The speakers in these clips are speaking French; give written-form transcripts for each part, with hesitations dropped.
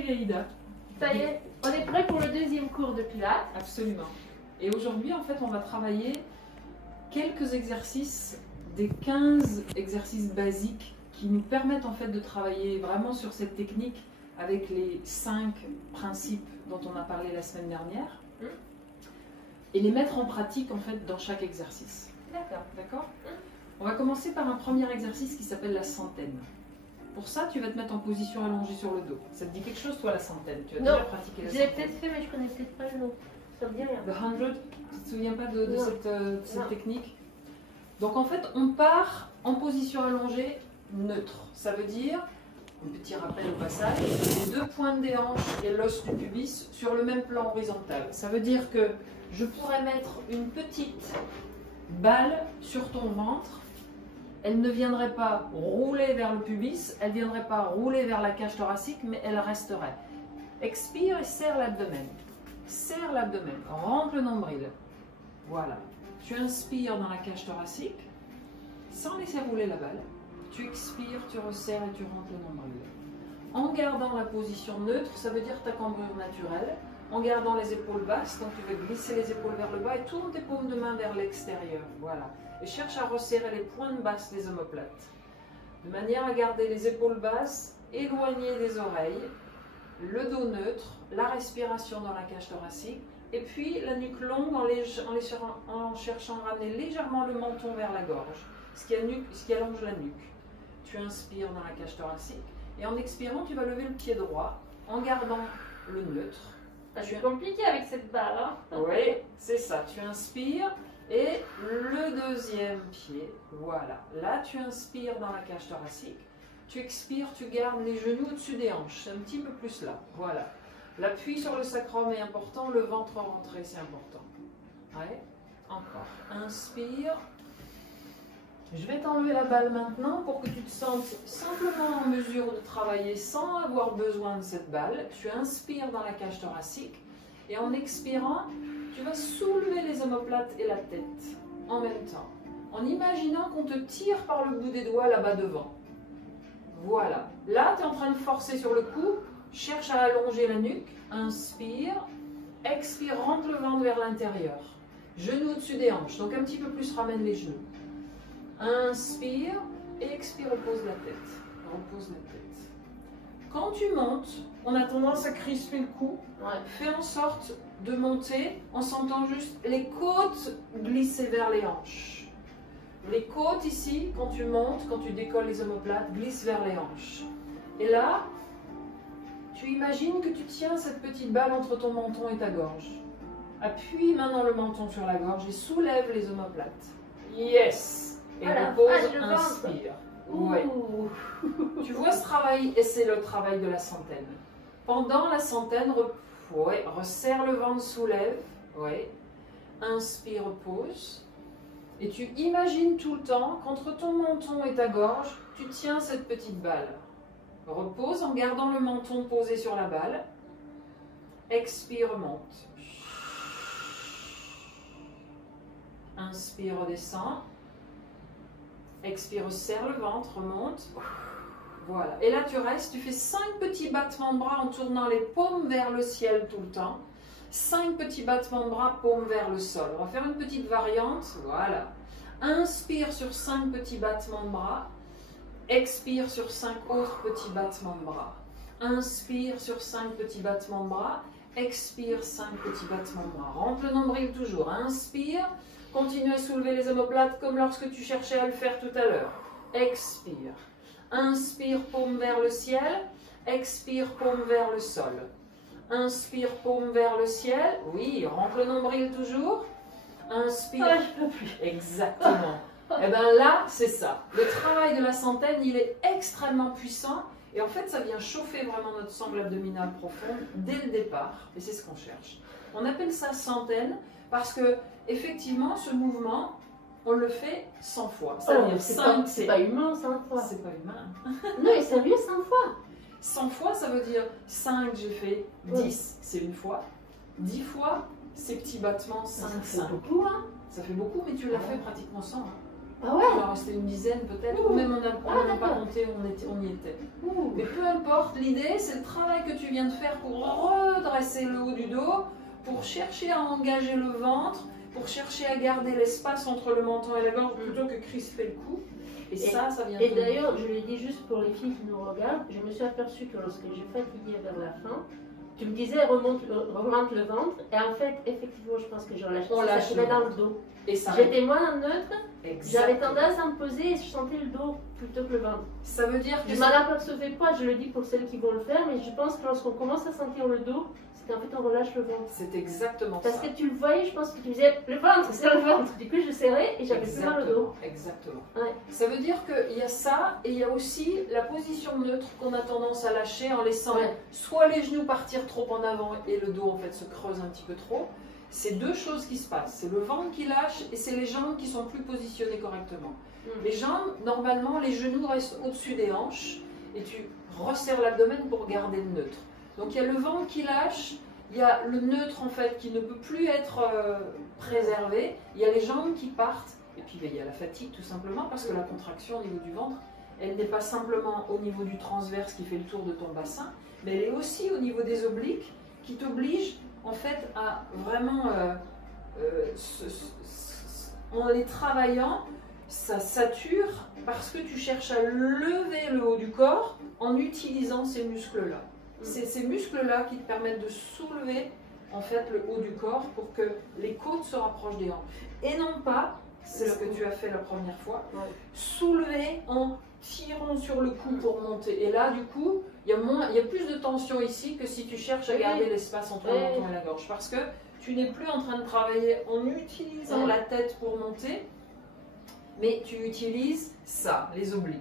Salut Aïda. Ça y est, on est prêt pour le deuxième cours de Pilates. Absolument. Et aujourd'hui, en fait, on va travailler quelques exercices, des 15 exercices basiques qui nous permettent en fait de travailler vraiment sur cette technique avec les 5 principes dont on a parlé la semaine dernière et les mettre en pratique en fait dans chaque exercice. D'accord. D'accord? On va commencer par un premier exercice qui s'appelle la centaine. Pour ça, tu vas te mettre en position allongée sur le dos. Ça te dit quelque chose, toi, la centaine? Tu as déjà pratiqué la Je l'ai centaine? peut-être fait, mais je connais peut-être pas le nom. Ça me dit rien. The 100, tu te souviens pas de Non. cette technique? Donc en fait, on part en position allongée neutre. Ça veut dire, un petit rappel au passage, les deux pointes des hanches et l'os du pubis sur le même plan horizontal. Ça veut dire que je pourrais mettre une petite balle sur ton ventre. Elle ne viendrait pas rouler vers le pubis, elle ne viendrait pas rouler vers la cage thoracique, mais elle resterait. Expire et serre l'abdomen. Serre l'abdomen, rentre le nombril. Voilà. Tu inspires dans la cage thoracique, sans laisser rouler la balle. Tu expires, tu resserres et tu rentres le nombril. En gardant la position neutre, ça veut dire ta cambrure naturelle. En gardant les épaules basses, donc tu vas glisser les épaules vers le bas et tourne tes paumes de main vers l'extérieur. Voilà. Et cherche à resserrer les pointes basses des omoplates. De manière à garder les épaules basses, éloignées des oreilles, le dos neutre, la respiration dans la cage thoracique, et puis la nuque longue en cherchant à ramener légèrement le menton vers la gorge, ce qui allonge la nuque. Tu inspires dans la cage thoracique, et en expirant, tu vas lever le pied droit, en gardant le neutre. C'est compliqué avec cette balle, hein? Oui, c'est ça. Tu inspires. Et le deuxième pied, voilà. Là, tu inspires dans la cage thoracique. Tu expires, tu gardes les genoux au-dessus des hanches. C'est un petit peu plus là. Voilà. L'appui sur le sacrum est important, le ventre rentré, c'est important. Ouais. Encore. Inspire. Je vais t'enlever la balle maintenant pour que tu te sentes simplement en mesure de travailler sans avoir besoin de cette balle. Tu inspires dans la cage thoracique et en expirant, tu vas soulever les omoplates et la tête en même temps, en imaginant qu'on te tire par le bout des doigts là-bas devant. Voilà. Là, tu es en train de forcer sur le cou. Cherche à allonger la nuque. Inspire. Expire, rentre le ventre vers l'intérieur. Genoux au-dessus des hanches. Donc un petit peu plus, ramène les genoux. Inspire. Et expire, repose la tête. Repose la tête. Quand tu montes, on a tendance à crisper le cou. Fais en sorte de monter en sentant juste les côtes glisser vers les hanches. Les côtes ici, quand tu montes, quand tu décolles les omoplates, glissent vers les hanches. Et là, tu imagines que tu tiens cette petite balle entre ton menton et ta gorge. Appuie maintenant le menton sur la gorge et soulève les omoplates. Yes! Et repose, inspire. Ouais. Tu vois ce travail, et c'est le travail de la centaine. Pendant la centaine, resserre le ventre, soulève. Ouais. Inspire, repose. Et tu imagines tout le temps qu'entre ton menton et ta gorge, tu tiens cette petite balle. Repose en gardant le menton posé sur la balle. Expire, monte. Inspire, redescend. Expire, serre le ventre, remonte. Voilà. Et là, tu restes, tu fais 5 petits battements de bras en tournant les paumes vers le ciel tout le temps. 5 petits battements de bras, paumes vers le sol. On va faire une petite variante. Voilà. Inspire sur 5 petits battements de bras. Expire sur 5 autres petits battements de bras. Inspire sur 5 petits battements de bras. Expire 5 petits battements de bras. Rentre le nombril toujours. Inspire. Continue à soulever les omoplates comme lorsque tu cherchais à le faire tout à l'heure. Expire. Inspire, paume vers le ciel. Expire, paume vers le sol. Inspire, paume vers le ciel. Oui, rentre le nombril toujours. Inspire. Ah, je peux plus. Exactement. Et bien là, c'est ça. Le travail de la centaine, il est extrêmement puissant. Et en fait, ça vient chauffer vraiment notre sangle abdominale profonde dès le départ. Et c'est ce qu'on cherche. On appelle ça centaine parce que, effectivement, ce mouvement, on le fait 100 fois. C'est pas humain, 100 fois. C'est pas humain. Non, et c'est mieux 100 fois. 100 fois, ça veut dire 5, j'ai fait 10, c'est une fois. 10 fois, ces petits battements, 5, 5. Ça fait beaucoup, hein? Ça fait beaucoup, mais tu l'as fait pratiquement 100. Hein. Ah ouais? Il en restait une dizaine peut-être, ou même on n'a pas compté, on y était. Mais peu importe, l'idée c'est le travail que tu viens de faire pour redresser le haut du dos, pour chercher à engager le ventre, pour chercher à garder l'espace entre le menton et la gorge plutôt que Chris fait le coup. Et ça vient de... Et d'ailleurs, je le dis juste pour les filles qui nous regardent, je me suis aperçue que lorsque j'ai fatigué vers la fin, tu me disais remonte le ventre, et en fait, effectivement, je pense que je relâche. On lâche ça dans le dos. Et ça J'étais moins neutre, j'avais exactement. tendance à me poser et je sentais le dos plutôt que le ventre. Ça veut dire que Je m'en apercevais pas, je le dis pour celles qui vont le faire, mais je pense que lorsqu'on commence à sentir le dos, c'est qu'en fait on relâche le ventre. c'est exactement Parce ça. que tu le voyais, je pense que tu disais le ventre, c'est le ventre. Du coup, je serrais et j'avais plus mal au dos. Exactement. Ouais. Ça veut dire qu'il y a ça et il y a aussi la position neutre qu'on a tendance à lâcher en laissant soit les genoux partir trop en avant et le dos en fait se creuse un petit peu trop. C'est deux choses qui se passent. C'est le ventre qui lâche et c'est les jambes qui sont plus positionnées correctement. Les jambes, normalement, les genoux restent au-dessus des hanches et tu resserres l'abdomen pour garder le neutre. Donc il y a le ventre qui lâche, il y a le neutre en fait qui ne peut plus être préservé, il y a les jambes qui partent et puis il y a la fatigue tout simplement parce que la contraction au niveau du ventre, elle n'est pas simplement au niveau du transverse qui fait le tour de ton bassin, mais elle est aussi au niveau des obliques qui t'oblige en fait à vraiment, en les travaillant, ça sature parce que tu cherches à lever le haut du corps en utilisant ces muscles-là. C'est ces muscles-là qui te permettent de soulever en fait le haut du corps pour que les côtes se rapprochent des hanches. Et non pas, c'est ce que tu as fait la première fois, soulever en tirant sur le cou pour monter. Et là, du coup, il y a plus de tension ici que si tu cherches à garder l'espace entre le menton et la gorge. Parce que tu n'es plus en train de travailler en utilisant la tête pour monter, mais tu utilises ça, les obliques.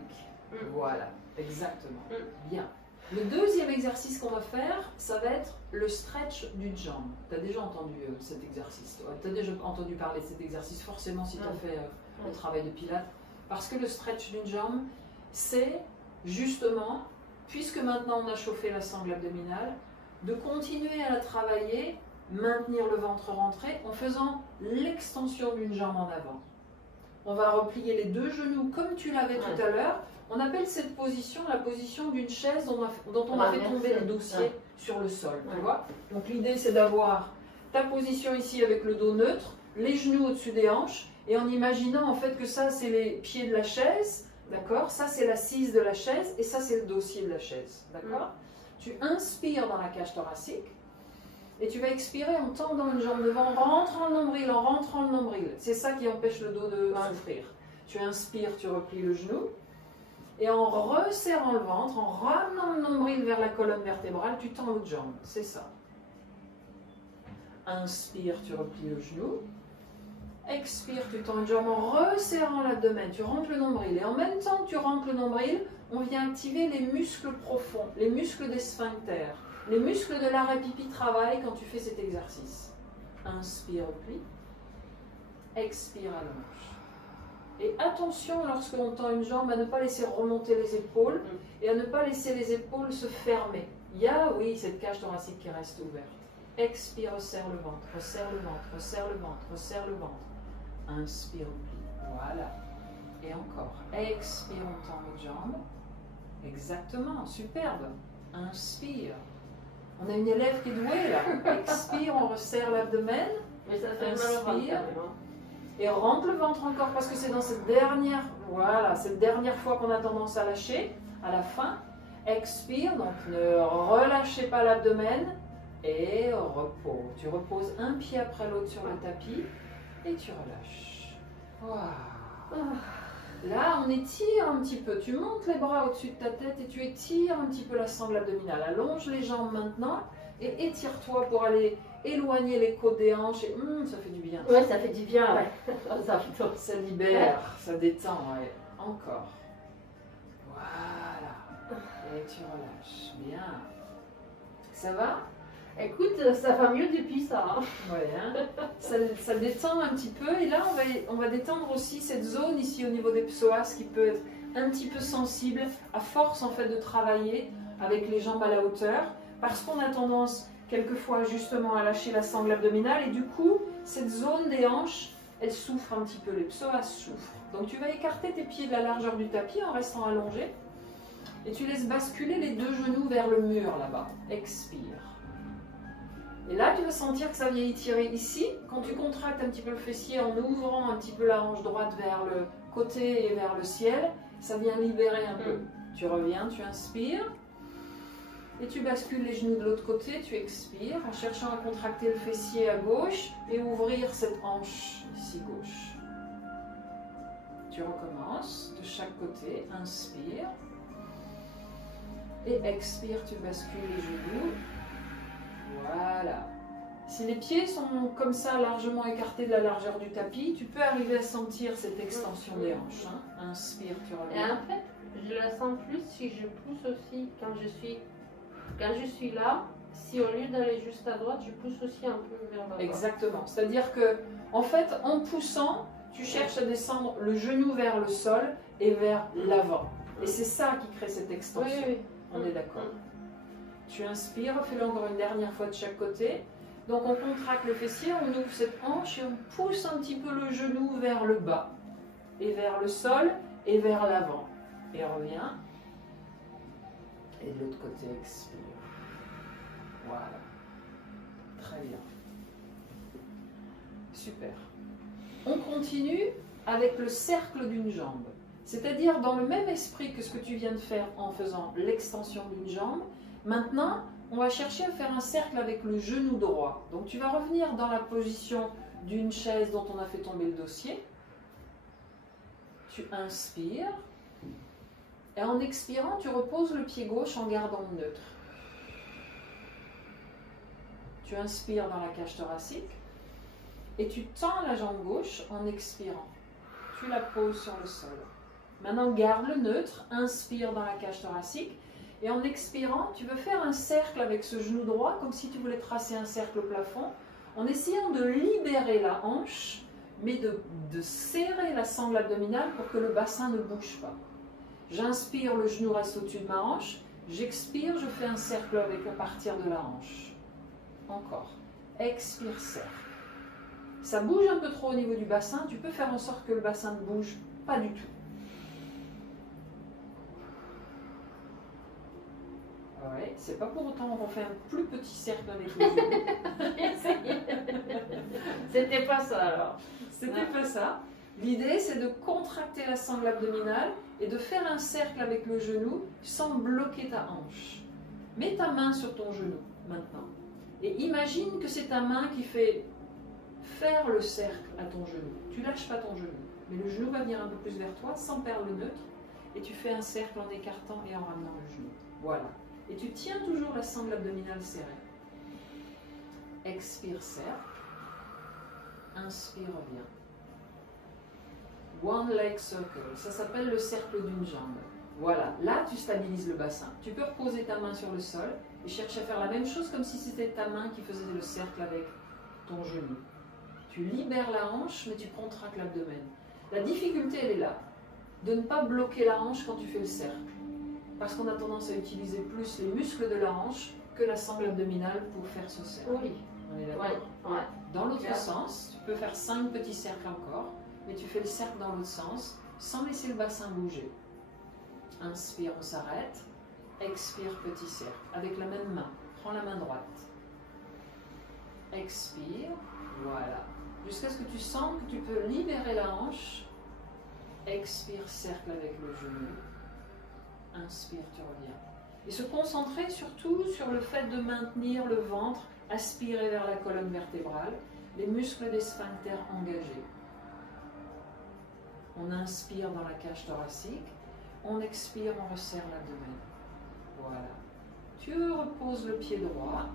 Voilà, exactement. Bien. Le deuxième exercice qu'on va faire, ça va être le stretch d'une jambe. Tu as déjà entendu cet exercice, tu as déjà entendu parler de cet exercice, forcément si tu as fait le travail de pilates. Parce que le stretch d'une jambe, c'est justement, puisque maintenant on a chauffé la sangle abdominale, de continuer à la travailler, maintenir le ventre rentré en faisant l'extension d'une jambe en avant. On va replier les deux genoux comme tu l'avais tout à l'heure. On appelle cette position la position d'une chaise dont on a fait tomber le dossier sur le sol. Tu vois. Donc l'idée c'est d'avoir ta position ici avec le dos neutre, les genoux au-dessus des hanches, et en imaginant en fait que ça c'est les pieds de la chaise, d'accord? Ça c'est l'assise de la chaise, et ça c'est le dossier de la chaise, d'accord? Tu inspires dans la cage thoracique, et tu vas expirer en tendant une jambe devant, en rentrant le nombril. C'est ça qui empêche le dos de souffrir. Tu inspires, tu replies le genou, et en resserrant le ventre, en ramenant le nombril vers la colonne vertébrale, tu tends l'autre jambe. C'est ça. Inspire, tu replies le genou. Expire, tu tends une jambe en resserrant l'abdomen. Tu rentres le nombril. Et en même temps que tu rentres le nombril, on vient activer les muscles profonds, les muscles des sphincters. Les muscles de l'arrêt pipi travaillent quand tu fais cet exercice. Inspire, replie. Expire, allonge. Et attention, lorsqu'on tend une jambe, à ne pas laisser remonter les épaules et à ne pas laisser les épaules se fermer. Il y a, oui, cette cage thoracique qui reste ouverte. Expire, resserre le ventre, resserre le ventre, resserre le ventre, resserre le ventre. Inspire, replie. Voilà. Et encore. Expire, on tend l'autre jambe. Exactement, superbe. Inspire. On a une élève qui est douée là. Expire, on resserre l'abdomen. Mais ça fait Inspire. mal. Et rentre le ventre encore parce que c'est dans cette dernière, voilà, cette dernière fois qu'on a tendance à lâcher, à la fin. Expire, donc ne relâchez pas l'abdomen et repos. Tu reposes un pied après l'autre sur le tapis et tu relâches. Wow. Là, on étire un petit peu. Tu montes les bras au-dessus de ta tête et tu étires un petit peu la sangle abdominale. Allonge les jambes maintenant et étire-toi pour aller éloigner les côtes des hanches. Et ça fait du bien. Ouais, ça fait du bien. Ouais. Ça libère, ça détend. Ouais. Encore. Voilà. Et tu relâches. Bien. Ça va? Écoute, ça va mieux depuis ça. Hein. Ouais, hein. Ça détend un petit peu. Et là, on va détendre aussi cette zone ici au niveau des psoas qui peut être un petit peu sensible à force en fait de travailler avec les jambes à la hauteur. Parce qu'on a tendance quelquefois justement à lâcher la sangle abdominale. Et du coup, cette zone des hanches elle souffre un petit peu, les psoas souffrent. Donc tu vas écarter tes pieds de la largeur du tapis en restant allongé. Et tu laisses basculer les deux genoux vers le mur là-bas. Expire. Et là, tu vas sentir que ça vient étirer ici. Quand tu contractes un petit peu le fessier en ouvrant un petit peu la hanche droite vers le côté et vers le ciel, ça vient libérer un peu. Tu reviens, tu inspires. Et tu bascules les genoux de l'autre côté, tu expires en cherchant à contracter le fessier à gauche et ouvrir cette hanche ici gauche. Tu recommences de chaque côté, inspire. Et expire, tu bascules les genoux. Voilà. Si les pieds sont comme ça, largement écartés de la largeur du tapis, tu peux arriver à sentir cette extension des hanches. Hein. Inspire, tu reviens. Et en fait, je la sens plus si je pousse aussi quand je suis là. Si au lieu d'aller juste à droite, je pousse aussi un peu vers la droite. Exactement. C'est-à-dire que, en fait, en poussant, tu cherches à descendre le genou vers le sol et vers l'avant. Et c'est ça qui crée cette extension. Oui, oui. On est d'accord. Tu inspires, fais-le encore une dernière fois de chaque côté. Donc on contracte le fessier, on ouvre cette hanche et on pousse un petit peu le genou vers le bas. Et vers le sol et vers l'avant. Et reviens. Et de l'autre côté, expire. Voilà. Très bien. Super. On continue avec le cercle d'une jambe. C'est-à-dire dans le même esprit que ce que tu viens de faire en faisant l'extension d'une jambe. Maintenant, on va chercher à faire un cercle avec le genou droit. Donc tu vas revenir dans la position d'une chaise dont on a fait tomber le dossier. Tu inspires. Et en expirant, tu reposes le pied gauche en gardant le neutre. Tu inspires dans la cage thoracique. Et tu tends la jambe gauche en expirant. Tu la poses sur le sol. Maintenant, garde le neutre, inspire dans la cage thoracique. Et en expirant, tu veux faire un cercle avec ce genou droit, comme si tu voulais tracer un cercle au plafond, en essayant de libérer la hanche, mais de serrer la sangle abdominale pour que le bassin ne bouge pas. J'inspire, le genou reste au-dessus de ma hanche. J'expire, je fais un cercle avec à partir de la hanche. Encore. Expire, cercle. Ça bouge un peu trop au niveau du bassin, tu peux faire en sorte que le bassin ne bouge pas du tout. Ouais, c'est pas pour autant qu'on fait un plus petit cercle avec les genoux. C'était pas ça alors. C'était pas ça. L'idée, c'est de contracter la sangle abdominale et de faire un cercle avec le genou sans bloquer ta hanche. Mets ta main sur ton genou maintenant. Et imagine que c'est ta main qui fait faire le cercle à ton genou. Tu lâches pas ton genou, mais le genou va venir un peu plus vers toi sans perdre le neutre. Et tu fais un cercle en écartant et en ramenant le genou. Voilà. Et tu tiens toujours la sangle abdominale serrée. Expire, cercle. Inspire, reviens. One leg circle. Ça s'appelle le cercle d'une jambe. Voilà. Là, tu stabilises le bassin. Tu peux reposer ta main sur le sol et chercher à faire la même chose comme si c'était ta main qui faisait le cercle avec ton genou. Tu libères la hanche, mais tu contractes l'abdomen. La difficulté, elle est là. De ne pas bloquer la hanche quand tu fais le cercle. Parce qu'on a tendance à utiliser plus les muscles de la hanche que la sangle abdominale pour faire ce cercle. Oui. On est d'accord? Ouais. Dans l'autre sens, tu peux faire 5 petits cercles encore, mais tu fais le cercle dans l'autre sens, sans laisser le bassin bouger. Inspire, on s'arrête. Expire, petit cercle, avec la même main. Prends la main droite. Expire, voilà. Jusqu'à ce que tu sens que tu peux libérer la hanche. Expire, cercle avec le genou. Inspire, tu reviens. Et se concentrer surtout sur le fait de maintenir le ventre aspiré vers la colonne vertébrale, les muscles des sphincters engagés. On inspire dans la cage thoracique, on expire, on resserre l'abdomen. Voilà. Tu reposes le pied droit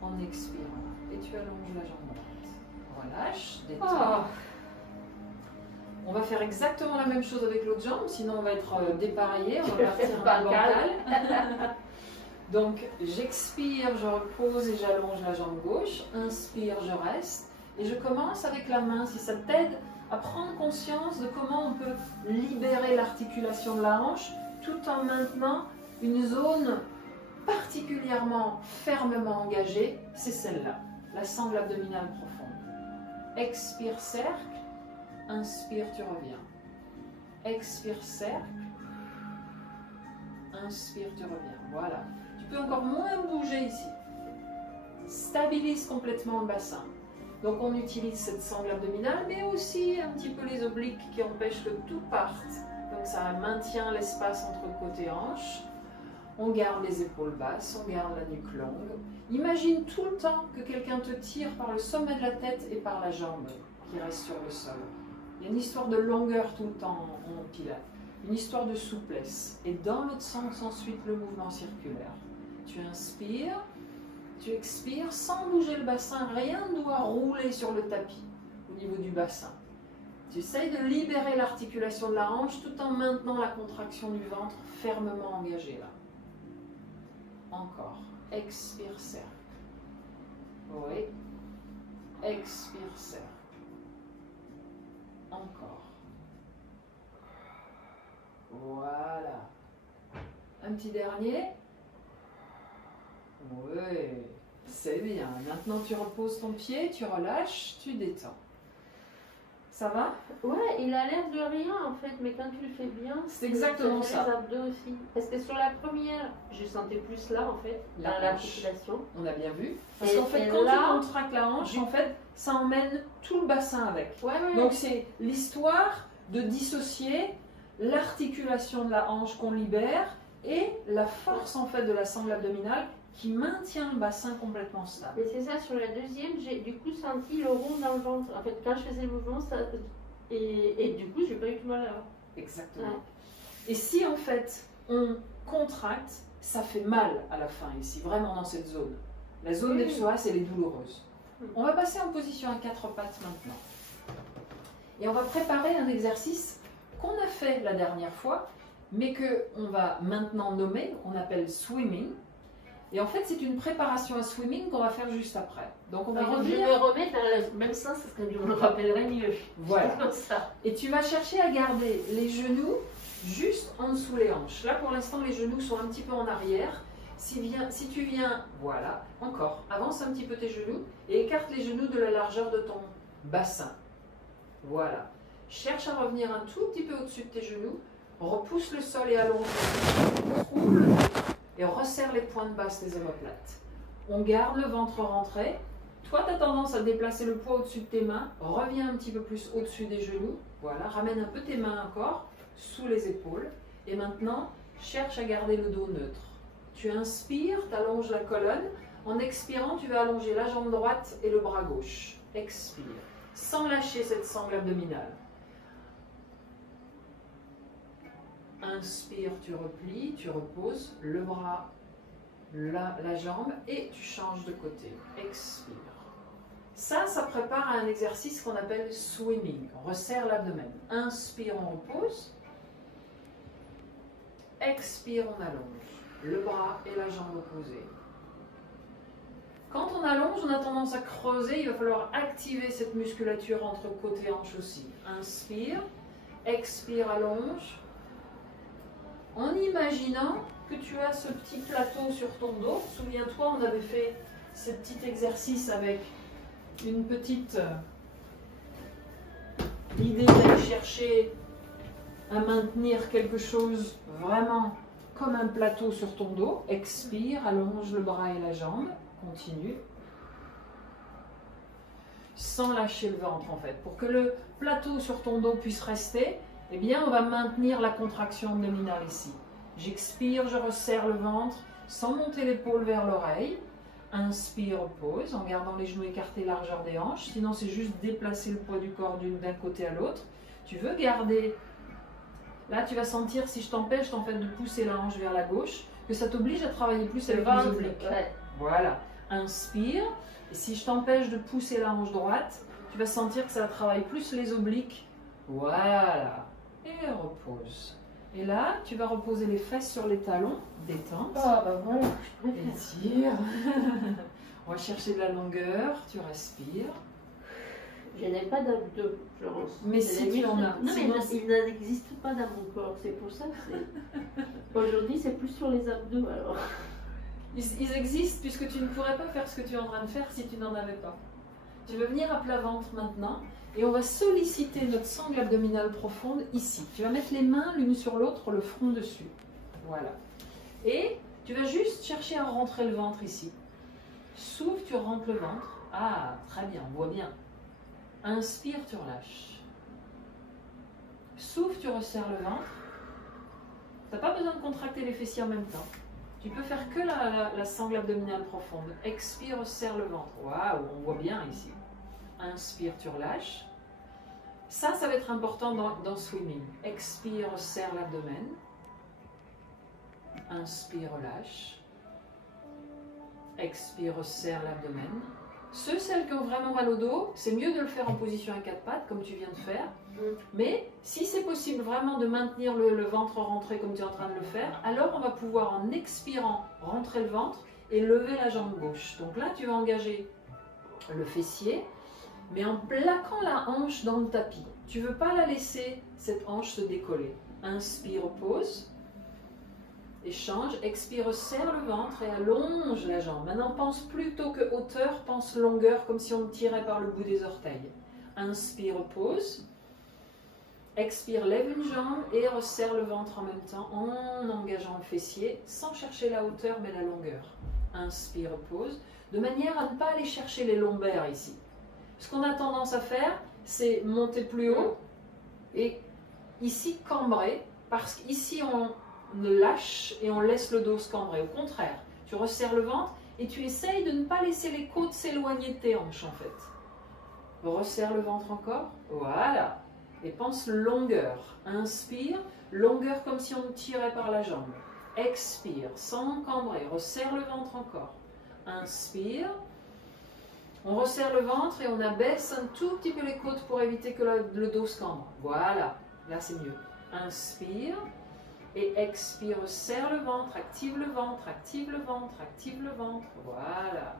en expirant et tu allonges la jambe droite. Relâche, détends. Oh. On va faire exactement la même chose avec l'autre jambe, sinon on va être dépareillé, on va partir en bancal. Donc j'expire, je repose et j'allonge la jambe gauche. Inspire, je reste. Et je commence avec la main, si ça t'aide à prendre conscience de comment on peut libérer l'articulation de la hanche tout en maintenant une zone particulièrement fermement engagée, c'est celle-là, la sangle abdominale profonde. Expire, cercle. Inspire, tu reviens. Expire, cercle. Inspire, tu reviens. Voilà. Tu peux encore moins bouger ici. Stabilise complètement le bassin. Donc on utilise cette sangle abdominale, mais aussi un petit peu les obliques qui empêchent que tout parte. Donc ça maintient l'espace entre côte et hanche. On garde les épaules basses, on garde la nuque longue. Imagine tout le temps que quelqu'un te tire par le sommet de la tête et par la jambe qui reste sur le sol. Il y a une histoire de longueur tout le temps en pilates, une histoire de souplesse. Et dans l'autre sens, ensuite, le mouvement circulaire. Tu inspires, tu expires sans bouger le bassin, rien ne doit rouler sur le tapis au niveau du bassin. Tu essayes de libérer l'articulation de la hanche tout en maintenant la contraction du ventre fermement engagée là. Encore. Expire, cercle. Oui. Expire, cercle. Encore. Voilà. Un petit dernier. Oui. C'est bien. Maintenant, tu reposes ton pied, tu relâches, tu détends. Ça va? Ouais, il a l'air de rien en fait, mais quand tu le fais bien, c'est exactement ça. Les abdos aussi. Parce que sur la première, je sentais plus là en fait, dans l'articulation. On a bien vu. Parce qu'en fait, quand tu contractes la hanche, en fait, ça emmène tout le bassin avec. Ouais. Donc c'est l'histoire de dissocier l'articulation de la hanche qu'on libère et la force en fait de la sangle abdominale qui maintient le bassin complètement stable. Et c'est ça, sur la deuxième, j'ai du coup senti le rond dans le ventre. En fait, quand je faisais le mouvement, ça... Et du coup, j'ai pas eu de mal à... Exactement. Ouais. Et si en fait, on contracte, ça fait mal à la fin ici, vraiment dans cette zone. La zone des psoas, elle est douloureuse. On va passer en position à 4 pattes maintenant. Et on va préparer un exercice qu'on a fait la dernière fois, mais qu'on va maintenant nommer, on appelle swimming. Et en fait, c'est une préparation à swimming qu'on va faire juste après. Donc, on va revenir... Je me remets dans le même sens, parce que je me rappellerai mieux. Voilà. Et tu vas chercher à garder les genoux juste en dessous les hanches. Là, pour l'instant, les genoux sont un petit peu en arrière. Si tu viens, voilà, encore, avance un petit peu tes genoux et écarte les genoux de la largeur de ton bassin. Voilà. Cherche à revenir un tout petit peu au-dessus de tes genoux. Repousse le sol et allonge. Roule. Et resserre les pointes basses des omoplates. On garde le ventre rentré. Toi, tu as tendance à déplacer le poids au-dessus de tes mains. Reviens un petit peu plus au-dessus des genoux. Voilà, ramène un peu tes mains encore sous les épaules. Et maintenant, cherche à garder le dos neutre. Tu inspires, tu allonges la colonne. En expirant, tu vas allonger la jambe droite et le bras gauche. Expire, sans lâcher cette sangle abdominale. Inspire, tu replies, tu reposes le bras, la jambe et tu changes de côté. Expire. Ça prépare à un exercice qu'on appelle swimming. On resserre l'abdomen. Inspire, on repose. Expire, on allonge. Le bras et la jambe opposée. Quand on allonge, on a tendance à creuser. Il va falloir activer cette musculature entre côte et hanche aussi. Inspire. Expire, allonge. En imaginant que tu as ce petit plateau sur ton dos. Souviens-toi, on avait fait ce petit exercice avec une petite... L'idée d'aller chercher à maintenir quelque chose vraiment comme un plateau sur ton dos. Expire, allonge le bras et la jambe. Continue. Sans lâcher le ventre en fait. Pour que le plateau sur ton dos puisse rester, eh bien, on va maintenir la contraction abdominale ici. J'expire, je resserre le ventre sans monter l'épaule vers l'oreille. Inspire, pose, en gardant les genoux écartés, largeur des hanches. Sinon, c'est juste déplacer le poids du corps d'un côté à l'autre. Tu veux garder... Là, tu vas sentir, si je t'empêche en fait, de pousser la hanche vers la gauche, que ça t'oblige à travailler plus avec les obliques. Ouais. Voilà. Inspire. Et si je t'empêche de pousser la hanche droite, tu vas sentir que ça travaille plus les obliques. Voilà. Et repose. Et là, tu vas reposer les fesses sur les talons. Détente. Ah, bah voilà. Étire. On va chercher de la longueur. Tu respires. Je n'ai pas d'abdos, Florence. Mais si tu en as. Non, mais il n'existe pas dans mon corps. C'est pour ça que aujourd'hui, c'est plus sur les abdos alors. Ils existent puisque tu ne pourrais pas faire ce que tu es en train de faire si tu n'en avais pas. Tu veux venir à plat ventre maintenant Et on va solliciter notre sangle abdominale profonde ici. Tu vas mettre les mains l'une sur l'autre, le front dessus. Voilà. Et tu vas juste chercher à rentrer le ventre ici. Souffle, tu rentres le ventre. Ah, très bien, on voit bien. Inspire, tu relâches. Souffle, tu resserres le ventre. Tu n'as pas besoin de contracter les fessiers en même temps. Tu peux faire que la sangle abdominale profonde. Expire, resserre le ventre. Waouh, on voit bien ici. Inspire, tu relâches. Ça va être important dans swimming. Expire, resserre l'abdomen. Inspire, relâche. Expire, resserre l'abdomen. Celles qui ont vraiment mal au dos, c'est mieux de le faire en position à quatre pattes, comme tu viens de faire. Mais si c'est possible vraiment de maintenir le ventre rentré comme tu es en train de le faire, alors on va pouvoir, en expirant, rentrer le ventre et lever la jambe gauche. Donc là, tu vas engager le fessier, mais en plaquant la hanche dans le tapis. Tu ne veux pas la laisser, cette hanche, se décoller. Inspire, pose. Échange, expire, serre le ventre et allonge la jambe. Maintenant, pense plutôt que hauteur, pense longueur, comme si on tirait par le bout des orteils. Inspire, pose. Expire, lève une jambe et resserre le ventre en même temps en engageant le fessier, sans chercher la hauteur mais la longueur. Inspire, pose, de manière à ne pas aller chercher les lombaires ici. Ce qu'on a tendance à faire, c'est monter plus haut et ici cambrer, parce qu'ici on lâche et on laisse le dos se cambrer. Au contraire, tu resserres le ventre et tu essayes de ne pas laisser les côtes s'éloigner de tes hanches en fait. Resserre le ventre encore, voilà. Et pense longueur. Inspire, longueur comme si on tirait par la jambe. Expire, sans cambrer, resserre le ventre encore. Inspire, on resserre le ventre et on abaisse un tout petit peu les côtes pour éviter que le dos se cambre. Voilà, là c'est mieux. Inspire. Et expire, serre le ventre, active le ventre, active le ventre, active le ventre. Voilà.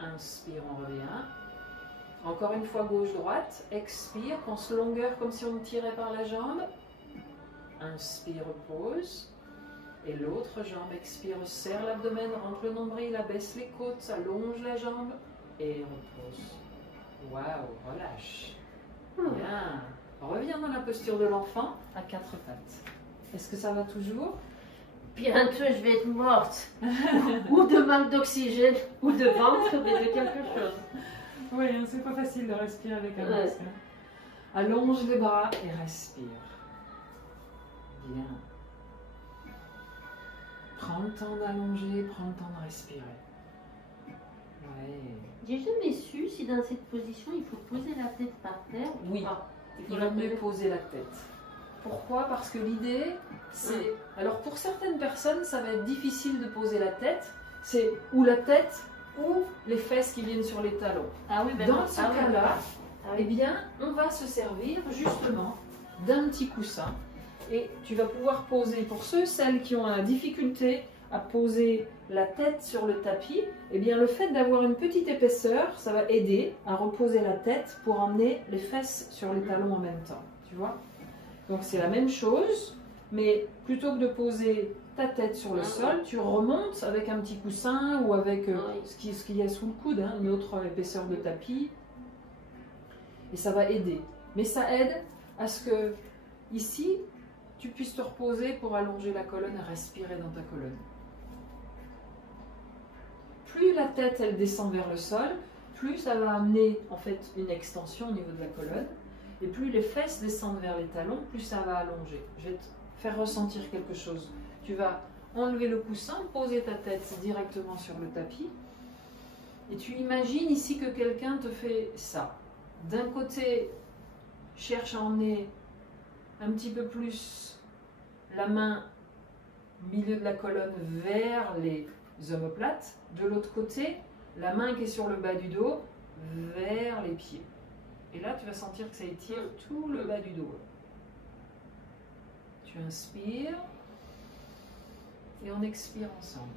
Inspire, on revient. Encore une fois, gauche-droite. Expire, pense longueur comme si on tirait par la jambe. Inspire, pose. Et l'autre jambe, expire, serre l'abdomen, rentre le nombril, abaisse les côtes, allonge la jambe et repose. Waouh, relâche. Bien. Reviens dans la posture de l'enfant à quatre pattes. Est-ce que ça va toujours? Bientôt, je vais être morte. Ou de manque d'oxygène, ou de ventre, mais de quelque chose. Oui, c'est pas facile de respirer avec un masque. Allonge les bras et respire. Bien. Prends le temps d'allonger, prends le temps de respirer. Ouais. J'ai jamais su si dans cette position, il faut poser la tête par terre. Oui, il vaut mieux poser la tête. Pourquoi? Parce que l'idée, c'est... Alors pour certaines personnes, ça va être difficile de poser la tête. C'est ou la tête ou les fesses qui viennent sur les talons. Ah oui, dans ce cas-là, eh bien, on va se servir justement d'un petit coussin. Et tu vas pouvoir poser, pour celles qui ont la difficulté à poser la tête sur le tapis, eh bien le fait d'avoir une petite épaisseur, ça va aider à reposer la tête pour emmener les fesses sur les talons en même temps. Tu vois? Donc c'est la même chose, mais plutôt que de poser ta tête sur le sol, tu remontes avec un petit coussin ou avec ce qu'il y a sous le coude, hein, une autre épaisseur de tapis, et ça va aider. Mais ça aide à ce que ici, tu puisses te reposer pour allonger la colonne et respirer dans ta colonne. Plus la tête elle descend vers le sol, plus ça va amener en fait une extension au niveau de la colonne. Et plus les fesses descendent vers les talons, plus ça va allonger. Je vais te faire ressentir quelque chose. Tu vas enlever le coussin, poser ta tête directement sur le tapis. Et tu imagines ici que quelqu'un te fait ça. D'un côté, cherche à emmener un petit peu plus la main au milieu de la colonne vers les omoplates. De l'autre côté, la main qui est sur le bas du dos vers les pieds. Et là, tu vas sentir que ça étire tout le bas du dos. Tu inspires et on expire ensemble.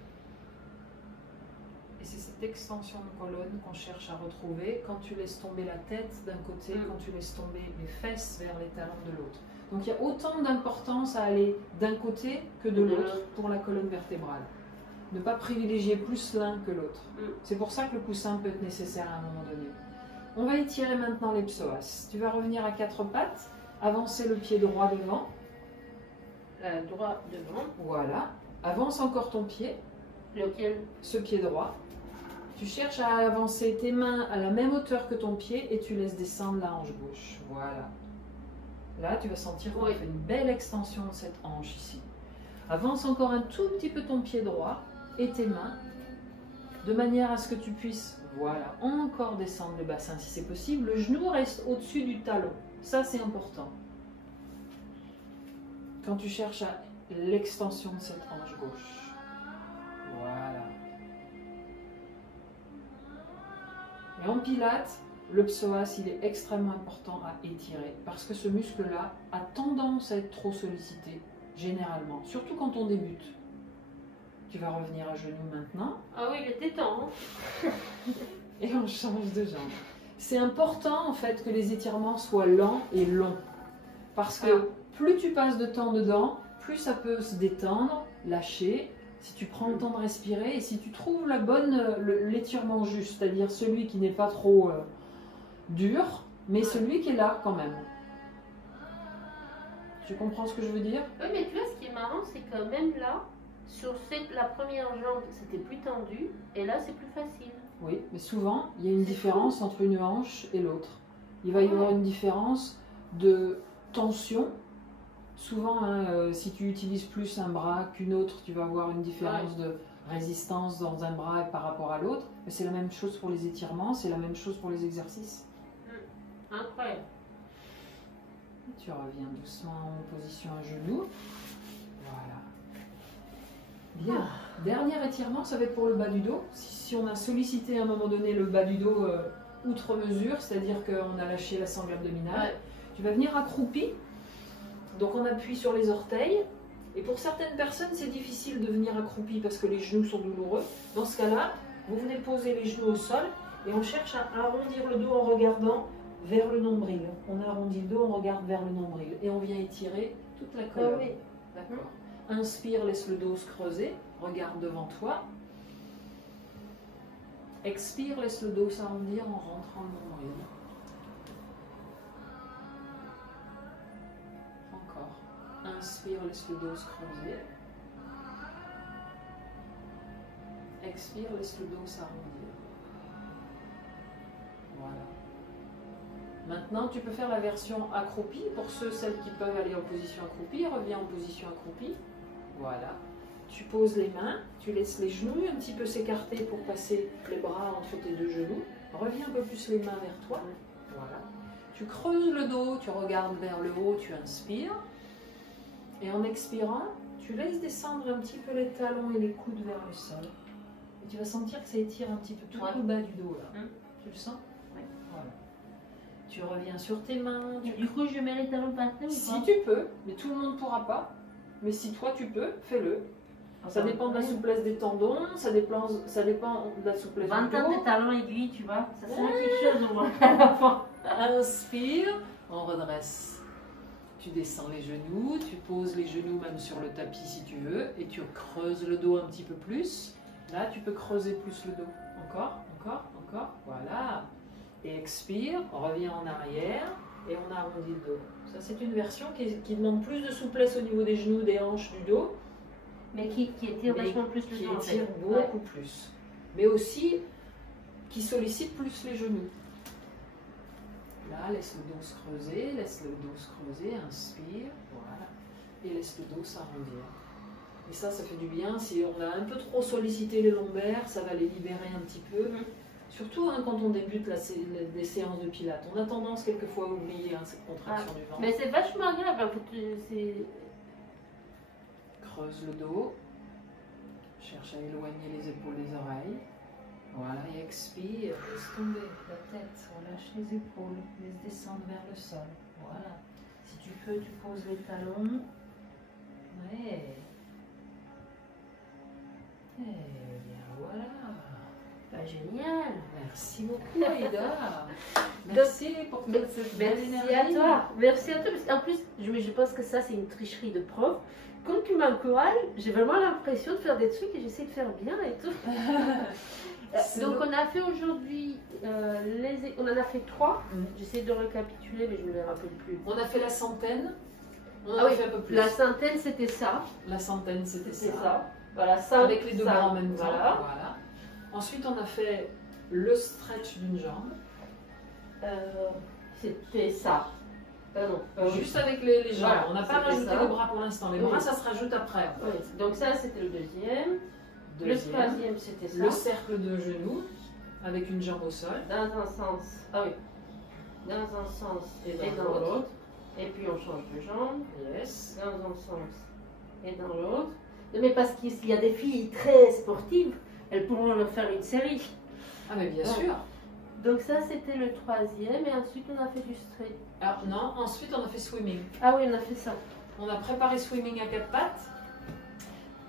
Et c'est cette extension de colonne qu'on cherche à retrouver quand tu laisses tomber la tête d'un côté, quand tu laisses tomber les fesses vers les talons de l'autre. Donc il y a autant d'importance à aller d'un côté que de l'autre pour la colonne vertébrale. Ne pas privilégier plus l'un que l'autre. C'est pour ça que le coussin peut être nécessaire à un moment donné. On va étirer maintenant les psoas. Tu vas revenir à 4 pattes, avancer le pied droit devant. Droit devant. Voilà. Avance encore ton pied. Lequel? Ce pied droit. Tu cherches à avancer tes mains à la même hauteur que ton pied et tu laisses descendre la hanche gauche. Voilà. Là, tu vas sentir qu'on fait une belle extension de cette hanche ici. Avance encore un tout petit peu ton pied droit et tes mains, de manière à ce que tu puisses, voilà, encore descendre le bassin si c'est possible. Le genou reste au-dessus du talon. Ça, c'est important. Quand tu cherches à l'extension de cette hanche gauche. Voilà. Et en pilates, le psoas, il est extrêmement important à étirer parce que ce muscle-là a tendance à être trop sollicité, généralement, surtout quand on débute. Tu vas revenir à genoux maintenant. Ah oui, il était temps. Hein. Et on change de jambe. C'est important en fait que les étirements soient lents et longs. Parce que plus tu passes de temps dedans, plus ça peut se détendre, lâcher. Si tu prends le temps de respirer et si tu trouves l'étirement juste, c'est-à-dire celui qui n'est pas trop dur, mais celui qui est là quand même. Tu comprends ce que je veux dire? Oui, mais tu vois, ce qui est marrant, c'est que même là, sur la première jambe, c'était plus tendu, et là, c'est plus facile. Oui, mais souvent, il y a une différence entre une hanche et l'autre. Il va y avoir une différence de tension. Souvent, si tu utilises plus un bras qu'une autre, tu vas avoir une différence de résistance dans un bras par rapport à l'autre. Mais c'est la même chose pour les étirements, c'est la même chose pour les exercices. Incroyable. Tu reviens doucement en position à genoux. Voilà. Bien. Dernier étirement, ça va être pour le bas du dos. Si on a sollicité à un moment donné le bas du dos outre mesure, c'est-à-dire qu'on a lâché la sangle abdominale, tu vas venir accroupi. Donc on appuie sur les orteils. Et pour certaines personnes, c'est difficile de venir accroupi parce que les genoux sont douloureux. Dans ce cas-là, vous venez poser les genoux au sol et on cherche à arrondir le dos en regardant vers le nombril. On arrondit le dos, on regarde vers le nombril. Et on vient étirer toute la colonne. Oui. D'accord. Inspire, laisse le dos se creuser. Regarde devant toi. Expire, laisse le dos s'arrondir en rentrant le nombril. Encore. Inspire, laisse le dos se creuser. Expire, laisse le dos s'arrondir. Voilà. Maintenant, tu peux faire la version accroupie. Pour celles qui peuvent aller en position accroupie, reviens en position accroupie. Voilà. Tu poses les mains, tu laisses les genoux un petit peu s'écarter pour passer les bras entre tes deux genoux. Reviens un peu plus les mains vers toi. Voilà. Tu creuses le dos, tu regardes vers le haut, tu inspires. Et en expirant, tu laisses descendre un petit peu les talons et les coudes vers le sol. Et tu vas sentir que ça étire un petit peu tout le bas du dos là. Tu le sens? Voilà. Tu reviens sur tes mains. Du coup, je mets les talons par terre ou pas? Si tu peux, mais tout le monde ne pourra pas. Mais si toi tu peux, fais-le. Ça dépend de la souplesse des tendons, ça dépend de la souplesse du 20 dos. ans de talons aiguilles, tu vois, ça sert à quelque chose au moins à la fin. Inspire, on redresse. Tu descends les genoux, tu poses les genoux même sur le tapis si tu veux, et tu creuses le dos un petit peu plus. Là, tu peux creuser plus le dos. Encore, encore, encore. Voilà. Et expire, on revient en arrière et on arrondit le dos. Ça, c'est une version qui demande plus de souplesse au niveau des genoux, des hanches, du dos. Mais qui étire vachement plus le dos. Qui étire beaucoup plus. Mais aussi qui sollicite plus les genoux. Là, laisse le dos se creuser, laisse le dos se creuser, inspire, voilà. Et laisse le dos s'arrondir. Et ça fait du bien. Si on a un peu trop sollicité les lombaires, ça va les libérer un petit peu. Surtout quand on débute les séances de pilates. On a tendance quelquefois à oublier cette contraction du ventre. Mais c'est vachement agréable. Creuse le dos. Cherche à éloigner les épaules des oreilles. Voilà, et expire. Laisse tomber la tête. Relâche les épaules. Laisse descendre vers le sol. Voilà. Si tu peux, tu poses les talons. Ouais. Et bien voilà. Bah, génial. Merci beaucoup Aïda. Merci pour toute cette belle énergie. Merci à toi. Merci à toi. Parce qu'en plus, je pense que ça, c'est une tricherie de prof. comme tu m'encourages, j'ai vraiment l'impression de faire des trucs et j'essaie de faire bien et tout. Donc on a fait aujourd'hui, on en a fait 3. J'essaie de récapituler mais je ne me rappelle plus. On a fait la centaine. On Ah a oui, fait un peu plus. la centaine c'était ça. La centaine c'était ça. Voilà, ça. Avec les deux ça, bras en même temps. voilà. Voilà. Ensuite on a fait le stretch d'une jambe. C'était ça. Juste avec les jambes. Voilà, on n'a pas c'était rajouté ça. les bras pour l'instant. Les bras ça se rajoute après. En fait. Oui, donc ça c'était le deuxième. Le troisième c'était ça. Le cercle de genou avec une jambe au sol. Dans un sens. Ah oui. Dans un sens Et et dans dans l'autre. l'autre. Et puis on change de jambe. Yes. Dans un sens et dans l'autre. Mais parce qu'il y a des filles très sportives, elles pourront leur faire une série. Ah mais bien Ouais. sûr. Donc ça c'était le troisième et ensuite on a fait du straight. Alors non, ensuite on a fait swimming. Ah oui, on a fait ça. On a préparé swimming à 4 pattes.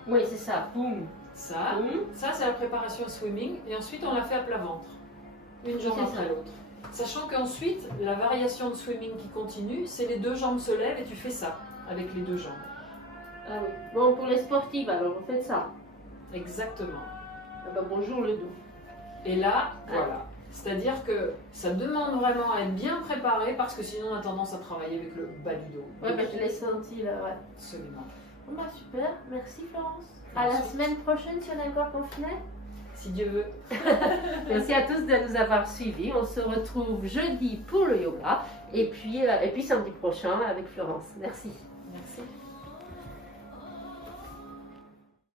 Oui, c'est ça. Boum. Ça, Boum. ça c'est la préparation swimming. Et ensuite on l'a fait à plat ventre. Une jambe C'est après ça. l'autre. Sachant qu'ensuite, la variation de swimming qui continue, c'est les deux jambes se lèvent et tu fais ça avec les deux jambes. Ah oui. Bon, pour les sportives, alors on fait ça. Exactement. Ah bah, bonjour le dos. Et là, voilà. C'est-à-dire que ça demande vraiment à être bien préparé parce que sinon on a tendance à travailler avec le bas du dos. Ouais, bah, je l'ai senti là, ouais. Absolument. Bon, bah, super. Merci Florence. À la semaine prochaine si on est encore confiné. Si Dieu veut. Merci à tous de nous avoir suivis. On se retrouve jeudi pour le yoga et puis samedi prochain avec Florence. Merci. Merci.